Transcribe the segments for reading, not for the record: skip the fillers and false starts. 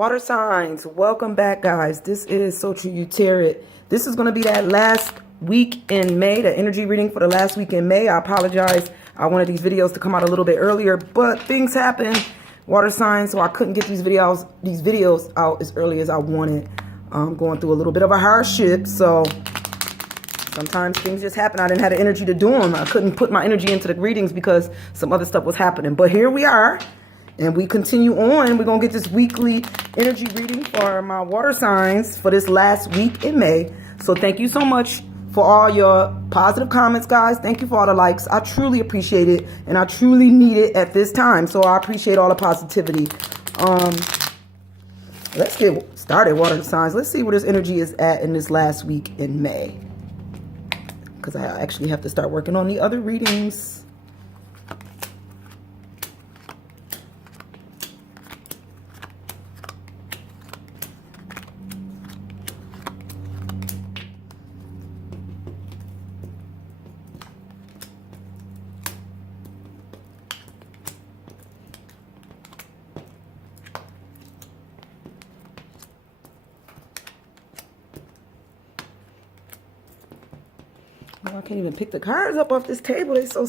Water signs, welcome back, guys. This is So True You Tear It. This is going to be that last week in May, the energy reading for the last week in May. I apologize. I wanted these videos to come out a little bit earlier, but things happen, water signs, so I couldn't get these videos out as early as I wanted. I'm going through a little bit of a hardship, so sometimes things just happen. I didn't have the energy to do them. I couldn't put my energy into the readings because some other stuff was happening. But here we are. And we continue on. We're going to get this weekly energy reading for my water signs for this last week in May. So thank you so much for all your positive comments, guys. Thank you for all the likes. I truly appreciate it. And I truly need it at this time. So I appreciate all the positivity. Let's get started, water signs. Let's see where this energy is at in this last week in May. Because I actually have to start working on the other readings. Oh, I can't even pick the cards up off this table. They so...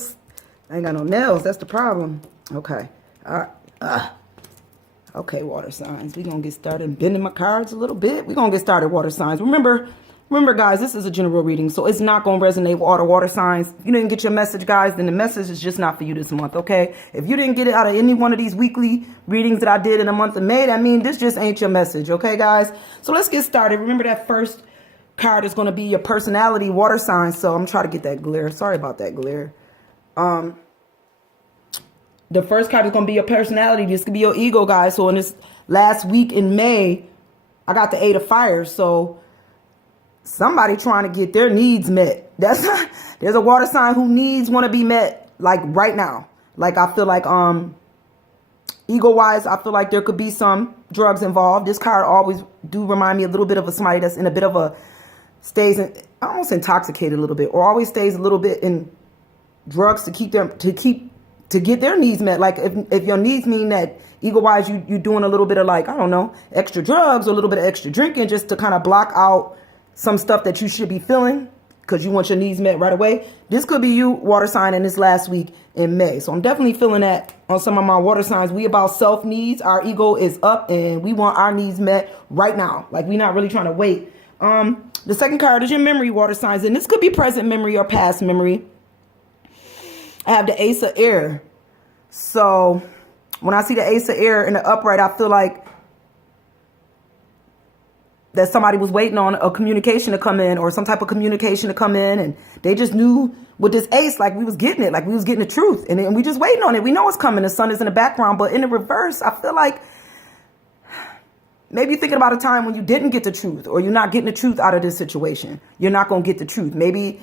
I ain't got no nails. That's the problem. Okay. All right. Okay, water signs. We're going to get started bending my cards a little bit. We're going to get started, water signs. Remember, guys, this is a general reading, so it's not going to resonate with all the water signs. If you didn't get your message, guys, then the message is just not for you this month, okay? If you didn't get it out of any one of these weekly readings that I did in the month of May, that means this just ain't your message, okay, guys? So let's get started. Remember that first card is going to be your personality, water sign. So I'm trying to get that glare. Sorry about that glare. The first card is going to be your personality. This could be your ego, guys. So in this last week in May, I got the 8 of fire. So somebody trying to get their needs met. There's a water sign who needs want to be met like right now. Like I feel like ego wise, I feel like there could be some drugs involved. This card always do remind me a little bit of somebody that's in a bit of a stays in, almost intoxicated a little bit, or always stays a little bit in drugs to get their needs met. Like if your needs mean that ego wise you doing a little bit of, like, I don't know, extra drugs or a little bit of extra drinking just to kind of block out some stuff that you should be feeling because you want your needs met right away. This could be you, water sign, in this last week in May. So I'm definitely feeling that on some of my water signs. We about self needs. Our ego is up and we want our needs met right now. Like we're not really trying to wait. The second card is your memory, water signs, and this could be present memory or past memory. I have the Ace of Air. So when I see the Ace of Air in the upright, I feel like that somebody was waiting on a communication to come in, or some type of communication to come in, and they just knew with this ace, like we was getting it, like we was getting the truth, and we just waiting on it. We know it's coming. The sun is in the background, but in the reverse, I feel like maybe you're thinking about a time when you didn't get the truth, or you're not getting the truth out of this situation. You're not going to get the truth. Maybe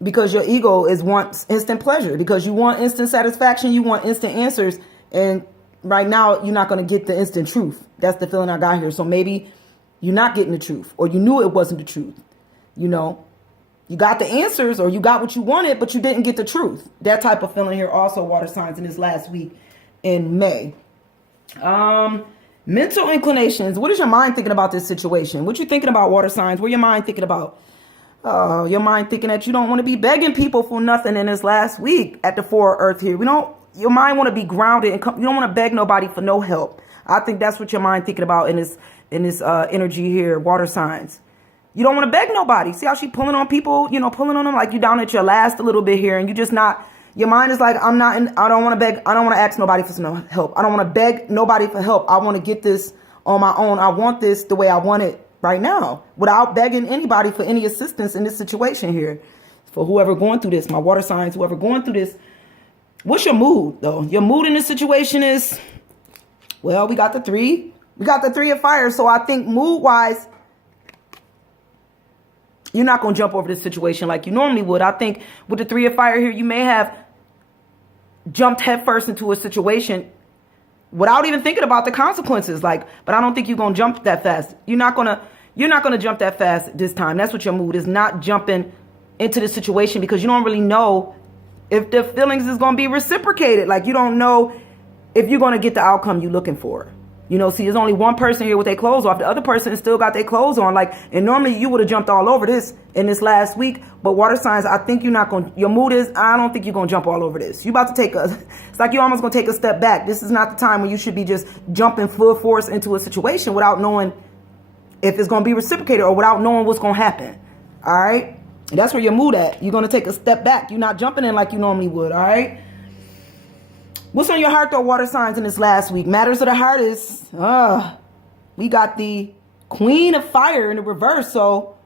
because your ego wants instant pleasure, because you want instant satisfaction, you want instant answers, and right now you're not going to get the instant truth. That's the feeling I got here. So maybe you're not getting the truth, or you knew it wasn't the truth. You know, you got the answers, or you got what you wanted, but you didn't get the truth. That type of feeling here also, water signs, in this last week in May. Mental inclinations. What is your mind thinking about this situation? What you thinking about, water signs? What your mind thinking about? Your mind thinking that you don't want to be begging people for nothing in this last week at the 4 of Earth here. Your mind want to be grounded, and you don't want to beg nobody for no help. I think that's what your mind thinking about in this energy here, water signs. You don't want to beg nobody. See how she pulling on people, pulling on them like you down at your last a little bit here, and you just not. Your mind is like, I don't want to beg. I don't want to ask nobody for no help. I don't want to beg nobody for help. I want to get this on my own. I want this the way I want it right now without begging anybody for any assistance in this situation here. For whoever going through this, my water signs, whoever going through this, what's your mood though? Your mood in this situation is, well, we got the 3. We got the 3 of fire. So I think mood wise, you're not going to jump over this situation like you normally would. I think with the 3 of fire here, you may have jumped headfirst into a situation without even thinking about the consequences. But I don't think you're going to jump that fast. You're not going to jump that fast this time. That's what your mood is, not jumping into the situation because you don't really know if the feelings is going to be reciprocated. Like you don't know if you're going to get the outcome you're looking for. You know, see, there's only one person here with their clothes off. The other person still got their clothes on. Like, and normally you would have jumped all over this in this last week. But water signs, I think you're not going to, your mood is, I don't think you're going to jump all over this. You're about to take it's like you're almost going to take a step back. This is not the time when you should be just jumping full force into a situation without knowing if it's going to be reciprocated or without knowing what's going to happen. All right. And that's where your mood at. You're going to take a step back. You're not jumping in like you normally would. All right. What's on your heart, though, water signs, in this last week? Matters of the heart is, we got the Queen of Fire in the reverse. So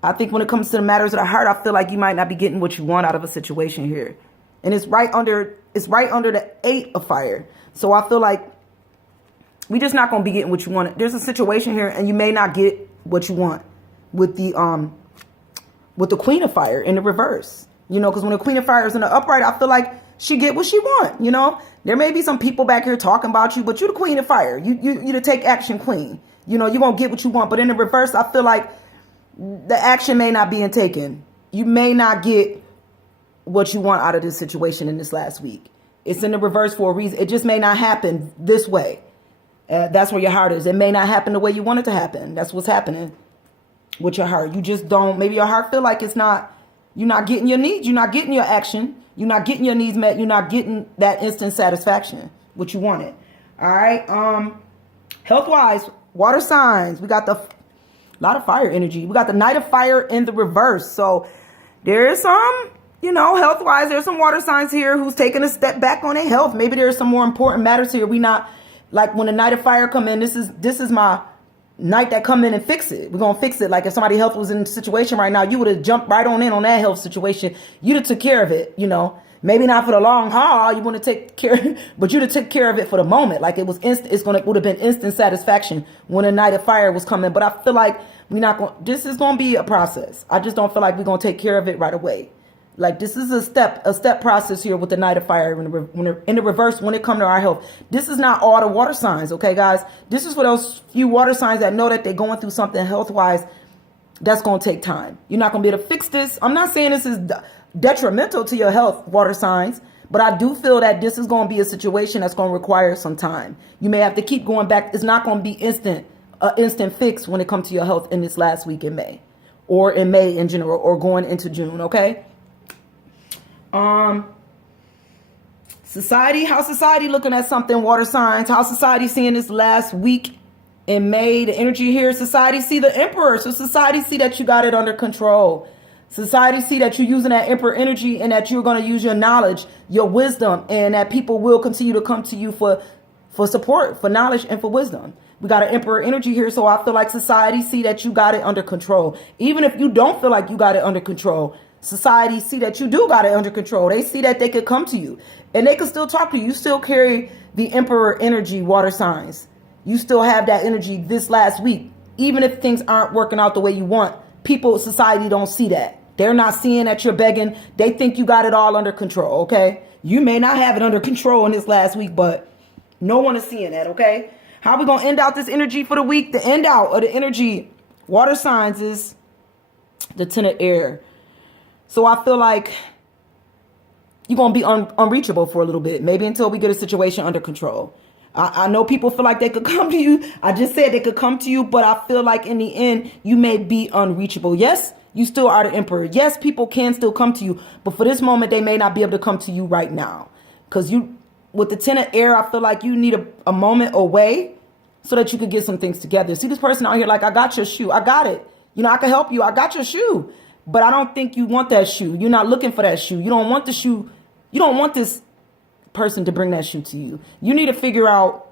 I think when it comes to the matters of the heart, I feel like you might not be getting what you want out of a situation here. And it's right under the 8 of Fire. So I feel like we just not going to be getting what you want. There's a situation here and you may not get what you want with the Queen of Fire in the reverse. You know, because when the Queen of Fire is in the upright, I feel like she get what she want. You know, there may be some people back here talking about you, but you the Queen of Fire. You the take action queen. You know, you're going to get what you want. But in the reverse, I feel like the action may not be taken. You may not get what you want out of this situation in this last week. It's in the reverse for a reason. It just may not happen this way. That's where your heart is. It may not happen the way you want it to happen. That's what's happening with your heart. You just don't, maybe your heart feel like it's not, you're not getting your needs. You're not getting your action. You're not getting your needs met. You're not getting that instant satisfaction, what you wanted. All right. Health-wise, water signs. We got a lot of fire energy. We got the Knight of Fire in the reverse. So there is some, you know, health-wise, there's some water signs here who's taking a step back on their health. Maybe there's some more important matters here. We not, like when the Knight of Fire come in, this is my Knight that come in and fix it. We're going to fix it. Like if somebody's health was in a situation right now, you would have jumped right on in on that health situation. You'd have took care of it, you know. Maybe not for the long haul. You want to take care, but you'd have took care of it for the moment. Like it was instant. Would have been instant satisfaction when a Knight of Fire was coming. But I feel like this is going to be a process. I just don't feel like we're going to take care of it right away. Like this is a step process here with the Knight of Fire in the reverse when it comes to our health. This is not all the water signs, okay, guys? This is for those few water signs that know that they're going through something health-wise that's going to take time. You're not going to be able to fix this. I'm not saying this is detrimental to your health, water signs, but I do feel that this is going to be a situation that's going to require some time. You may have to keep going back. It's not going to be instant fix when it comes to your health in this last week in May, or in May in general, or going into June, okay? Society, how society looking at something, water signs, how society seeing this last week in May, the energy here, society see the Emperor. So society see that you got it under control. Society see that you're using that Emperor energy and that you're going to use your knowledge, your wisdom, and that people will continue to come to you for support, for knowledge, and for wisdom. We got an Emperor energy here. So I feel like society see that you got it under control. Even if you don't feel like you got it under control, society see that you do got it under control. They see that they could come to you and they could still talk to you. You still carry the Emperor energy, water signs. You still have that energy this last week. Even if things aren't working out the way you want, people, society don't see that. They're not seeing that you're begging. They think you got it all under control, okay? You may not have it under control in this last week, but no one is seeing that, okay? How are we going to end out this energy for the week? The end out of the energy, water signs, is the Ten of Air. So I feel like you're going to be unreachable for a little bit, maybe until we get a situation under control. I know people feel like they could come to you. I just said they could come to you, but I feel like in the end, you may be unreachable. Yes, you still are the Emperor. Yes, people can still come to you, but for this moment, they may not be able to come to you right now. Because with the Ten of Air, I feel like you need a moment away so that you could get some things together. See this person out here like, I got your shoe. I got it. You know, I can help you. I got your shoe. But I don't think you want that shoe. You're not looking for that shoe. You don't want the shoe. You don't want this person to bring that shoe to you. You need to figure out.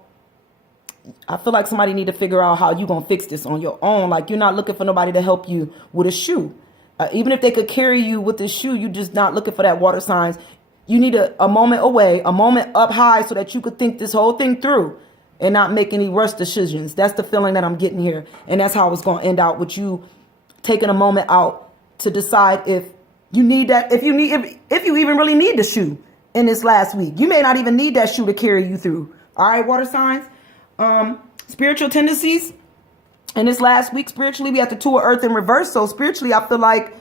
I feel like somebody need to figure out how you're going to fix this on your own. Like you're not looking for nobody to help you with a shoe. Even if they could carry you with this shoe, you're just not looking for that water signs. You need a moment away, a moment up high so that you could think this whole thing through and not make any rush decisions. That's the feeling that I'm getting here. And that's how it's going to end out with you taking a moment out to decide if you need that, if you even really need the shoe in this last week. You may not even need that shoe to carry you through. All right, water signs. Spiritual tendencies. In this last week, spiritually, we have the Two of Earth in reverse. So spiritually, I feel like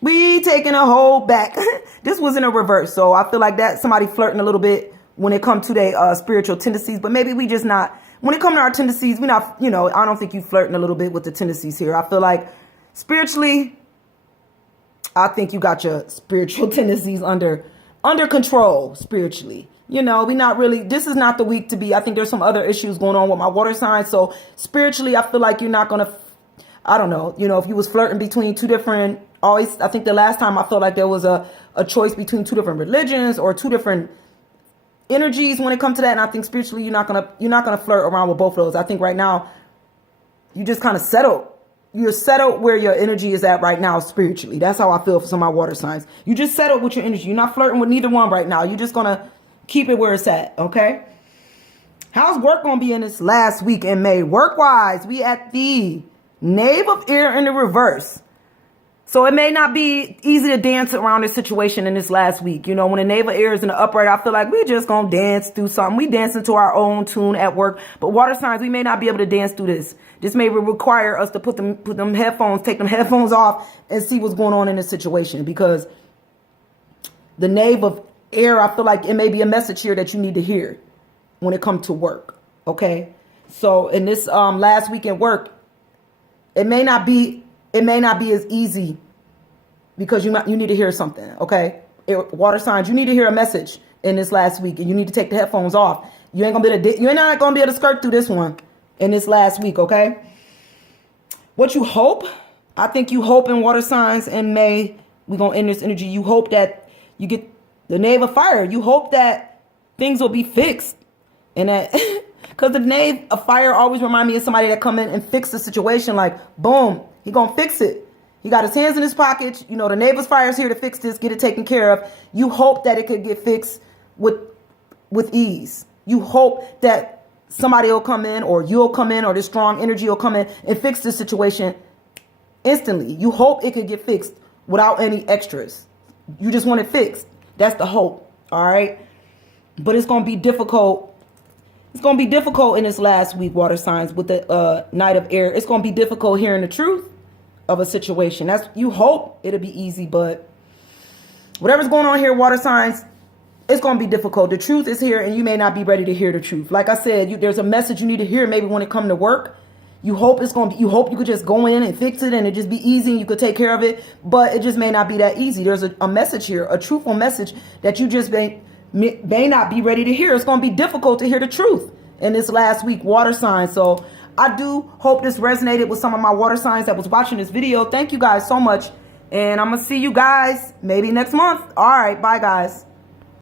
we taking a hold back. This was in a reverse. So I feel like that somebody flirting a little bit when it comes to their spiritual tendencies. But maybe we just not, when it comes to our tendencies, we not, you know, I don't think you flirting a little bit with the tendencies here. I feel like spiritually, I think you got your spiritual tendencies under control spiritually. You know, we not really, this is not the week to be. I think there's some other issues going on with my water sign. So spiritually, I feel like you're not going to, I don't know, you know, if you was flirting between two different, always, I think the last time I felt like there was a choice between two different religions or two different energies when it comes to that. And I think spiritually, you're not going to flirt around with both of those. I think right now, you just kind of settled. You're settled where your energy is at right now spiritually. That's how I feel for some of my water signs. You just settled with your energy. You're not flirting with neither one right now. You're just going to keep it where it's at, okay? How's work going to be in this last week in May? Work-wise, we at the Knave of Air in the reverse. So it may not be easy to dance around this situation in this last week. You know, when the Knave of Air is in the upright, I feel like we're just going to dance through something. We dancing to our own tune at work. But water signs, we may not be able to dance through this. This may require us to put them headphones, take them headphones off and see what's going on in this situation. Because the Knave of Air, I feel like it may be a message here that you need to hear when it comes to work. Okay. So in this last week at work, it may not be as easy because you need to hear something. Okay. Water signs, you need to hear a message in this last week and you need to take the headphones off. You're not going to be able to skirt through this one in this last week. Okay. What you hope, I think you hope in water signs in May, we're going to end this energy. You hope that you get the Knave of Fire. You hope that things will be fixed and that because the Knave of Fire always remind me of somebody that come in and fix the situation. Like, boom, he going to fix it. He got his hands in his pocket. You know, the Knave of Fire is here to fix this, get it taken care of. You hope that it could get fixed with ease. You hope that somebody will come in or you'll come in or this strong energy will come in and fix this situation instantly. You hope it could get fixed without any extras. You just want it fixed. That's the hope. All right. But it's going to be difficult. It's going to be difficult in this last week, water signs, with the Knight of Air. It's going to be difficult hearing the truth of a situation. That's, you hope it'll be easy, but whatever's going on here, water signs, it's going to be difficult. The truth is here and you may not be ready to hear the truth. Like I said, there's a message you need to hear maybe when it comes to work. You hope you hope you could just go in and fix it and it just be easy and you could take care of it, but it just may not be that easy. There's a message here, a truthful message that you just may not be ready to hear. It's going to be difficult to hear the truth in this last week, water signs. So I do hope this resonated with some of my water signs that was watching this video. Thank you guys so much. And I'm going to see you guys maybe next month. All right. Bye, guys.